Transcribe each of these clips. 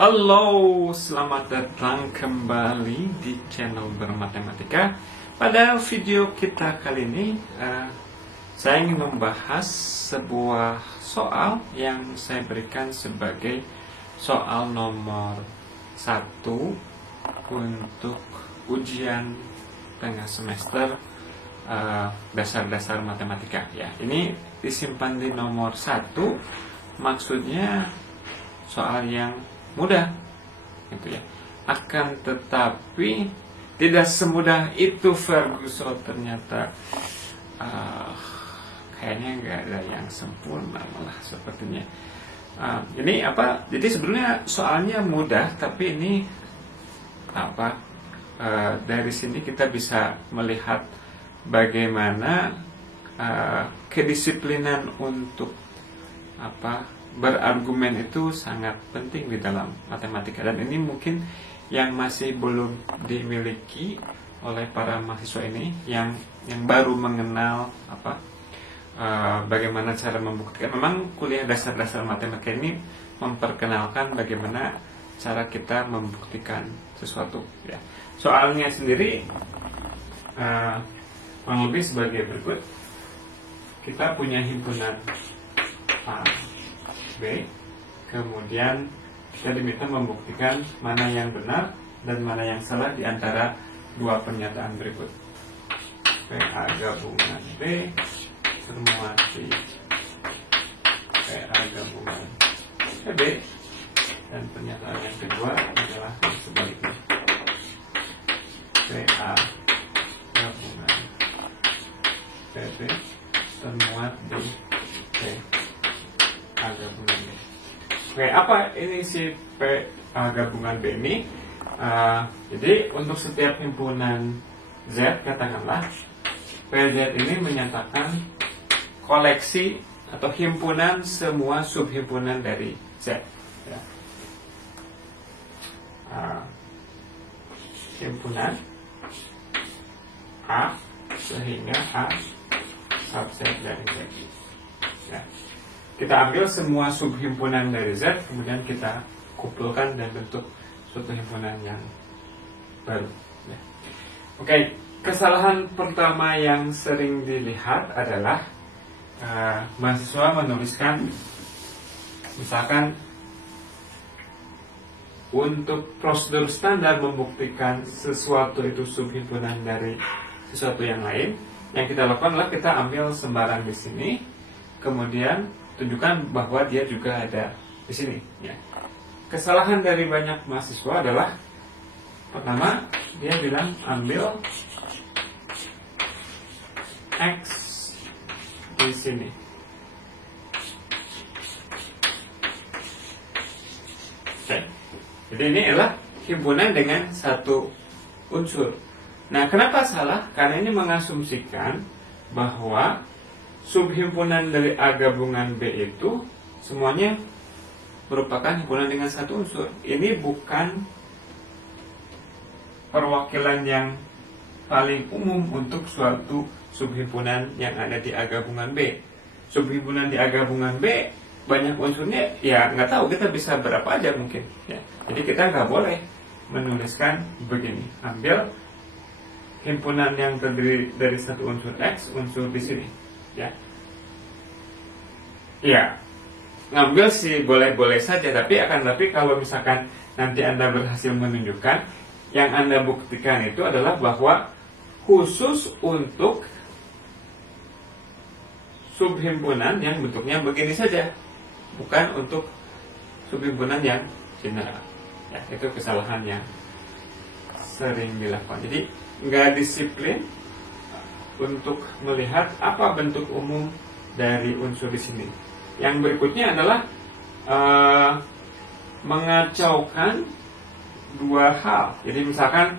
Halo, selamat datang kembali di channel Bermatematika. Pada video kita kali ini, saya ingin membahas sebuah soal yang saya berikan sebagai soal nomor 1 untuk ujian tengah semester dasar-dasar matematika. Ya, ini disimpan di nomor 1, maksudnya soal yang mudah, gitu ya. Akan tetapi tidak semudah itu, Ferguson. Ternyata kayaknya nggak ada yang sempurna, malah sepertinya. Ini apa? Jadi sebenarnya soalnya mudah, tapi ini apa? Dari sini kita bisa melihat bagaimana kedisiplinan untuk berargumen itu sangat penting di dalam matematika, dan ini mungkin yang masih belum dimiliki oleh para mahasiswa ini yang baru mengenal bagaimana cara membuktikan. Memang kuliah dasar-dasar matematika ini memperkenalkan bagaimana cara kita membuktikan sesuatu, ya. Soalnya sendiri kurang lebih sebagai berikut. Kita punya himpunan A, B, kemudian kita diminta membuktikan mana yang benar dan mana yang salah di antara dua pernyataan berikut. PA gabungan B semua si PA gabungan B, dan pernyataan yang kedua adalah sebaliknya. PA gabungan PB semua di P gabungan B. Oke, apa ini si P gabungan B ini? Jadi untuk setiap himpunan Z, katakanlah PZ ini menyatakan koleksi atau himpunan semua subhimpunan dari Z, ya. Himpunan A sehingga A subset dari Z, ya. Kita ambil semua subhimpunan dari Z, kemudian kita kumpulkan dan bentuk suatu himpunan yang baru, ya. Oke, kesalahan pertama yang sering dilihat adalah mahasiswa menuliskan, misalkan untuk prosedur standar membuktikan sesuatu itu subhimpunan dari sesuatu yang lain, yang kita lakukan adalah kita ambil sembarang di sini, kemudian tunjukkan bahwa dia juga ada di sini, ya. Kesalahan dari banyak mahasiswa adalah, pertama, dia bilang ambil X di sini. Oke. Jadi ini adalah himpunan dengan satu unsur. Nah, kenapa salah? Karena ini mengasumsikan bahwa subhimpunan dari A gabungan B itu semuanya merupakan himpunan dengan satu unsur. Ini bukan perwakilan yang paling umum untuk suatu subhimpunan yang ada di A gabungan B. Subhimpunan di A gabungan B banyak unsurnya, ya nggak tahu, kita bisa berapa aja mungkin, ya. Jadi kita nggak boleh menuliskan begini, ambil himpunan yang terdiri dari satu unsur X, unsur di sini, ya. Ya, ngambil sih boleh-boleh saja, tapi kalau misalkan nanti Anda berhasil menunjukkan, yang Anda buktikan itu adalah bahwa khusus untuk subhimpunan yang bentuknya begini saja, bukan untuk subhimpunan yang general, ya. Itu kesalahan yang sering dilakukan. Jadi nggak disiplin untuk melihat apa bentuk umum dari unsur di sini. Yang berikutnya adalah mengacaukan dua hal. Jadi misalkan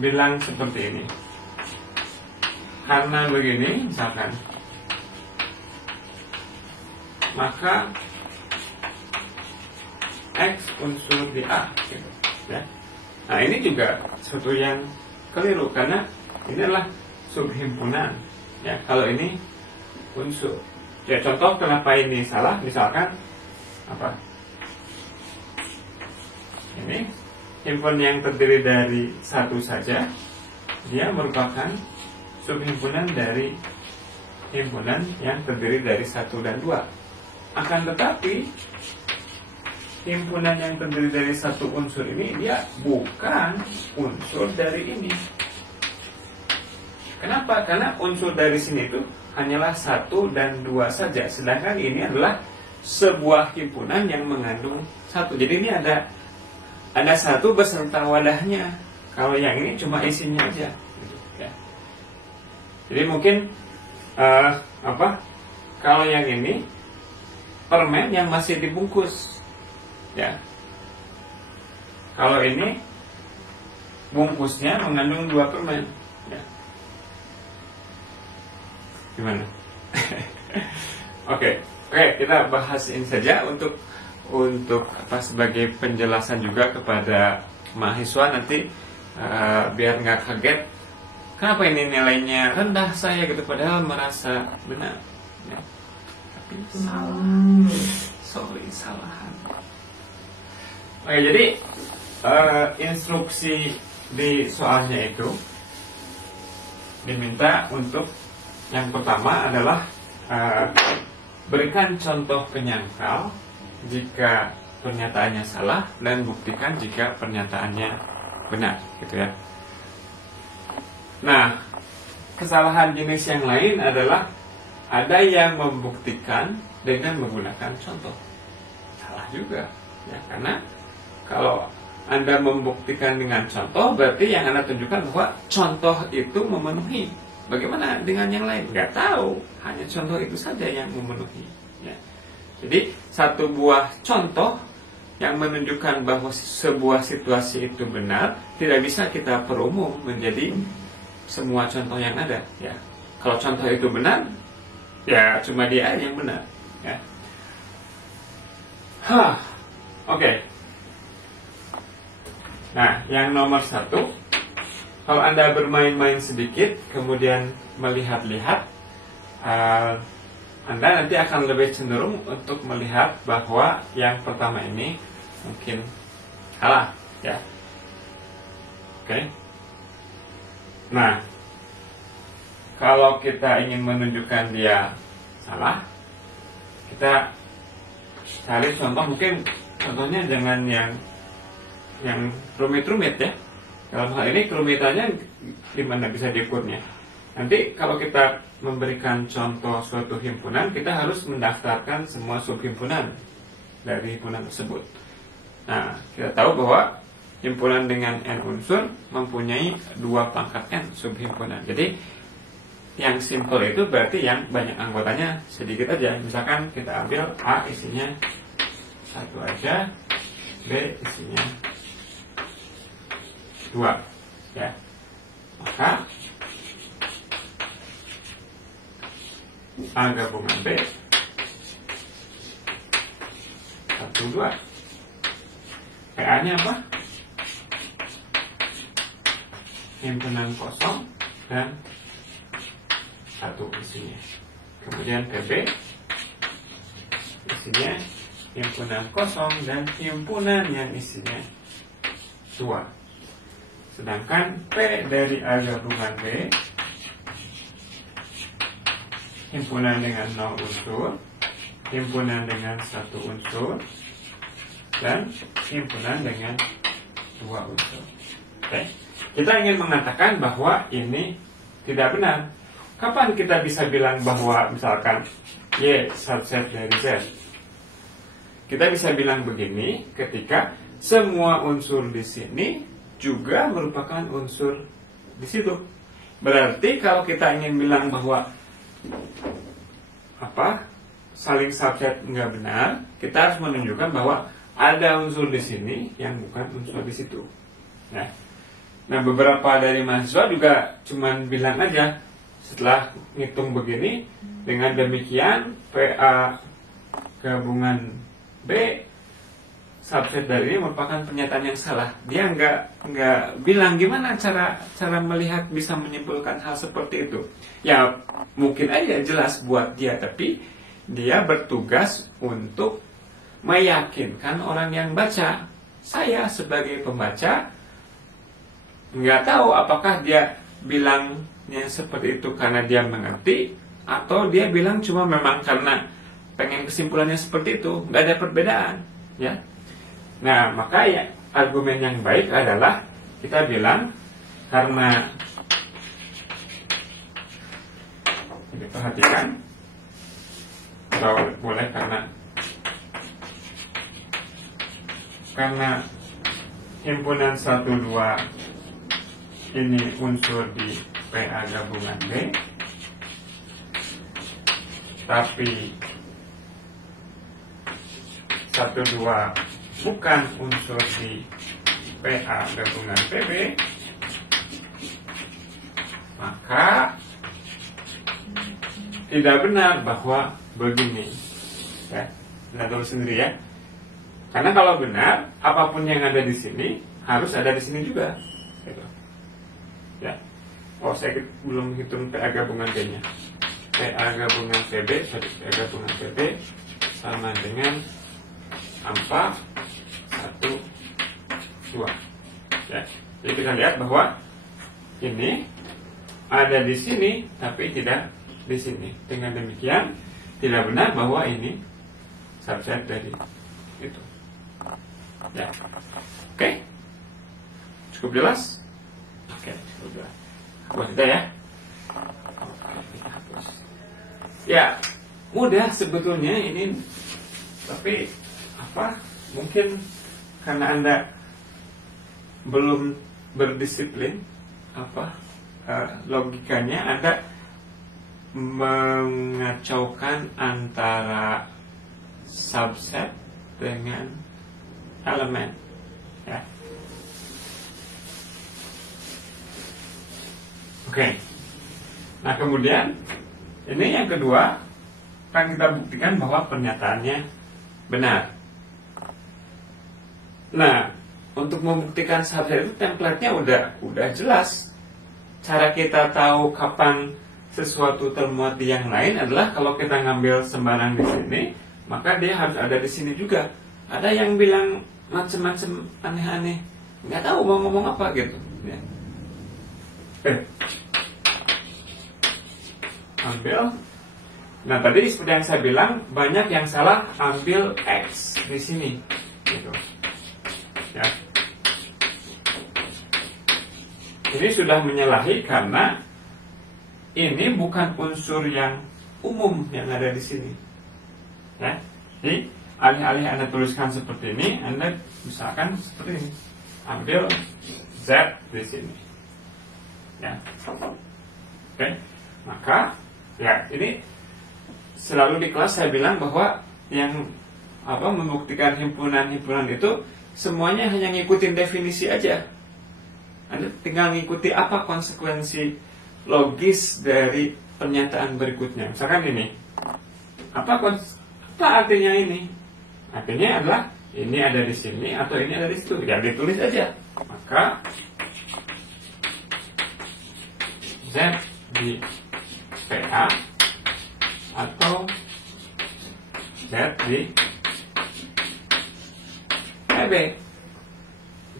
bilang seperti ini, karena begini misalkan, maka X unsur di A, gitu, ya. Nah, ini juga sesuatu yang keliru, karena ini adalah subhimpunan, ya. Kalau ini unsur, ya. Contoh kenapa ini salah, misalkan apa? himpunan yang terdiri dari satu saja, dia merupakan subhimpunan dari himpunan yang terdiri dari 1 dan 2. Akan tetapi himpunan yang terdiri dari satu unsur ini dia bukan unsur dari ini. Kenapa? Karena unsur dari sini itu hanyalah 1 dan 2 saja. Sedangkan ini adalah sebuah himpunan yang mengandung 1. Jadi ini ada 1 beserta wadahnya. Kalau yang ini cuma isinya aja. Ya. Jadi mungkin kalau yang ini permen yang masih dibungkus. Ya. Kalau ini bungkusnya mengandung 2 permen. Ya. Gimana? Oke, kita bahas ini saja untuk sebagai penjelasan juga kepada mahasiswa nanti, biar nggak kaget. Kenapa ini nilainya rendah saya gitu, padahal merasa benar. Ya. Tapi salah. Oke, jadi instruksi di soalnya itu diminta untuk yang pertama adalah berikan contoh penyangkal jika pernyataannya salah dan buktikan jika pernyataannya benar, gitu ya. Nah, kesalahan jenis yang lain adalah ada yang membuktikan dengan menggunakan contoh. Salah juga, ya, karena kalau Anda membuktikan dengan contoh, berarti yang Anda tunjukkan bahwa contoh itu memenuhi. Bagaimana dengan yang lain? Nggak tahu, hanya contoh itu saja yang memenuhi. Ya. Jadi satu buah contoh yang menunjukkan bahwa sebuah situasi itu benar tidak bisa kita perumum menjadi semua contoh yang ada. Ya. Kalau contoh itu benar, ya cuma dia yang benar. Ya. Oke. Nah, yang nomor 1, kalau Anda bermain-main sedikit, kemudian melihat-lihat, Anda nanti akan lebih cenderung untuk melihat bahwa yang pertama ini mungkin salah, ya. Oke. Nah, kalau kita ingin menunjukkan dia salah, kita cari contoh, mungkin contohnya jangan yang rumit-rumit ya. Dalam hal ini kerumitannya gimana bisa diukurnya? Nanti kalau kita memberikan contoh suatu himpunan, kita harus mendaftarkan semua subhimpunan dari himpunan tersebut. Nah, kita tahu bahwa himpunan dengan n unsur mempunyai 2 pangkat n subhimpunan. Jadi yang simple itu berarti yang banyak anggotanya sedikit aja. Misalkan kita ambil A isinya 1 aja, B isinya 2, ya. Maka A gabungan B 1, 2. PA-nya apa? Himpunan kosong dan 1 isinya. Kemudian PB isinya himpunan kosong dan himpunan yang isinya 2. Sedangkan P dari A gabungan B himpunan dengan 0 unsur, himpunan dengan 1 unsur, dan himpunan dengan 2 unsur. Oke. Kita ingin mengatakan bahwa ini tidak benar. Kapan kita bisa bilang bahwa misalkan Y subset dari Z? Kita bisa bilang begini ketika semua unsur di sini juga merupakan unsur di situ. Berarti kalau kita ingin bilang bahwa saling subset nggak benar, kita harus menunjukkan bahwa ada unsur di sini yang bukan unsur di situ. Nah, beberapa dari mahasiswa juga cuman bilang aja setelah ngitung begini, dengan demikian PA gabungan B subset dari ini merupakan pernyataan yang salah. Dia nggak bilang gimana cara melihat bisa menyimpulkan hal seperti itu. Ya mungkin aja jelas buat dia, tapi dia bertugas untuk meyakinkan orang yang baca saya sebagai pembaca nggak tahu apakah dia bilangnya seperti itu karena dia mengerti, atau dia bilang cuma memang karena pengen kesimpulannya seperti itu. Nggak ada perbedaan, ya. Nah, maka ya, argumen yang baik adalah kita bilang karena diperhatikan, atau boleh karena himpunan 1, 2 ini unsur di PA gabungan B, tapi 1, 2 bukan unsur di PA gabungan PB, maka tidak benar bahwa begini, ya. Nah, tulis sendiri ya. Karena kalau benar, apapun yang ada di sini harus ada di sini juga, gitu. Ya. Oh, saya belum hitung PA gabungan B-nya. PA gabungan PB, PA gabungan PB sama dengan 4, 1, 2. Ya. Jadi kita lihat bahwa ini ada di sini tapi tidak di sini. Dengan demikian tidak benar bahwa ini subset dari itu. Ya. Oke. Cukup jelas? Oke, cukup jelas. Hapus saja ya. Hapus. Ya, mudah sebetulnya ini, tapi mungkin karena Anda belum berdisiplin logikanya, Anda mengacaukan antara subset dengan elemen, ya. Oke. Nah, kemudian ini yang kedua, kan kita buktikan bahwa pernyataannya benar. Nah, untuk membuktikan subset itu template-nya udah jelas. Cara kita tahu kapan sesuatu termuat di yang lain adalah kalau kita ngambil sembarang di sini, maka dia harus ada di sini juga. Ada yang bilang macam-macam aneh-aneh, nggak tahu mau ngomong apa gitu. Ya. Ambil. Nah, tadi seperti yang saya bilang, banyak yang salah ambil X di sini, gitu. Ya. Ini sudah menyalahi karena ini bukan unsur yang umum yang ada di sini. Ya. Jadi alih-alih Anda tuliskan seperti ini, Anda misalkan seperti ini. Ambil Z di sini. Ya. Oke. Maka ya, ini selalu di kelas saya bilang bahwa yang membuktikan himpunan-himpunan itu semuanya hanya ngikutin definisi aja. Anda tinggal ngikuti apa konsekuensi logis dari pernyataan berikutnya. Misalkan ini, apa artinya ini? Artinya adalah ini ada di sini atau ini ada di situ. Ya, ditulis aja. Maka Z di PA atau Z di PB.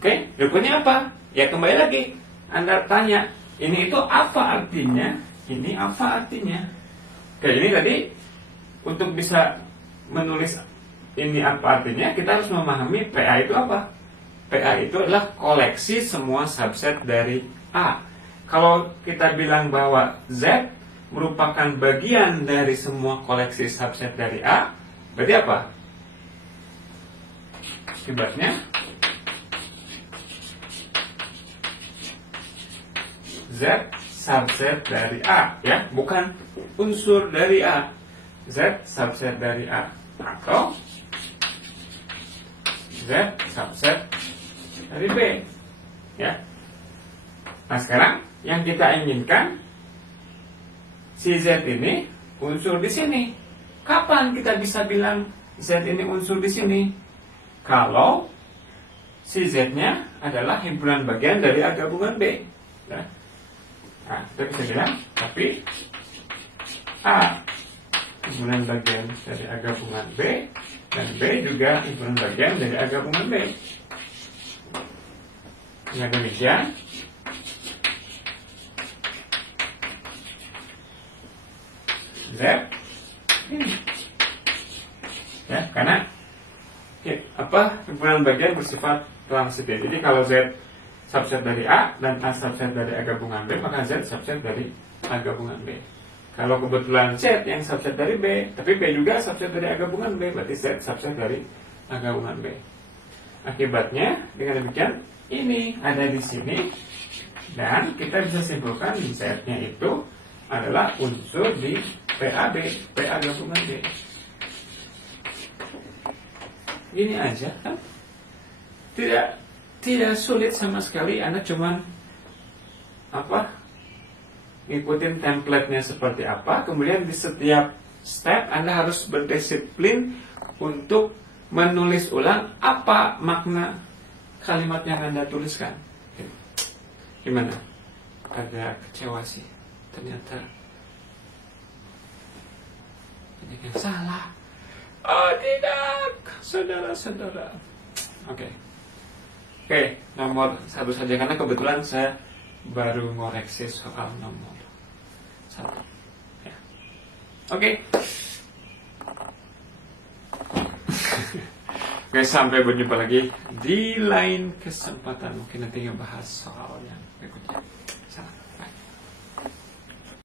Oke, berikutnya apa? Ya, kembali lagi Anda tanya, ini itu apa artinya? Ini apa artinya? Oke, ini tadi untuk bisa menulis ini apa artinya, kita harus memahami PA itu apa. PA itu adalah koleksi semua subset dari A. Kalau kita bilang bahwa Z merupakan bagian dari semua koleksi subset dari A, berarti apa? Akibatnya Z subset dari A, ya, bukan unsur dari A. Z subset dari A atau Z subset dari B, ya. Nah, sekarang yang kita inginkan si Z ini unsur di sini. Kapan kita bisa bilang Z ini unsur di sini? Kalau si Z-nya adalah himpunan bagian dari A gabungan B. Ya. Nah, kita bisa bilang, tapi A himpunan bagian dari A gabungan B, dan B juga himpunan bagian dari A gabungan B. Dengan demikian, Z ini. Ya, karena himpunan bagian bersifat transitif. Jadi kalau Z subset dari A dan A subset dari A gabungan B, maka Z subset dari A gabungan B. Kalau kebetulan Z yang subset dari B, tapi B juga subset dari A gabungan B, berarti Z subset dari A gabungan B. Akibatnya dengan demikian ini ada di sini, dan kita bisa simpulkan Z-nya itu adalah unsur di PAB, PA gabungan B. Ini aja kan? Tidak sulit sama sekali. Anda cuman ngikutin template-nya seperti apa, kemudian di setiap step Anda harus berdisiplin untuk menulis ulang apa makna kalimat yang Anda tuliskan. Gimana? Agak kecewa sih. Ternyata banyak yang salah. Oh tidak, saudara-saudara. Oke, nomor 1 saja, karena kebetulan saya baru ngoreksi soal nomor 1 ya. Oke. Oke, sampai berjumpa lagi di lain kesempatan. Mungkin nanti ngebahas soal yang berikutnya.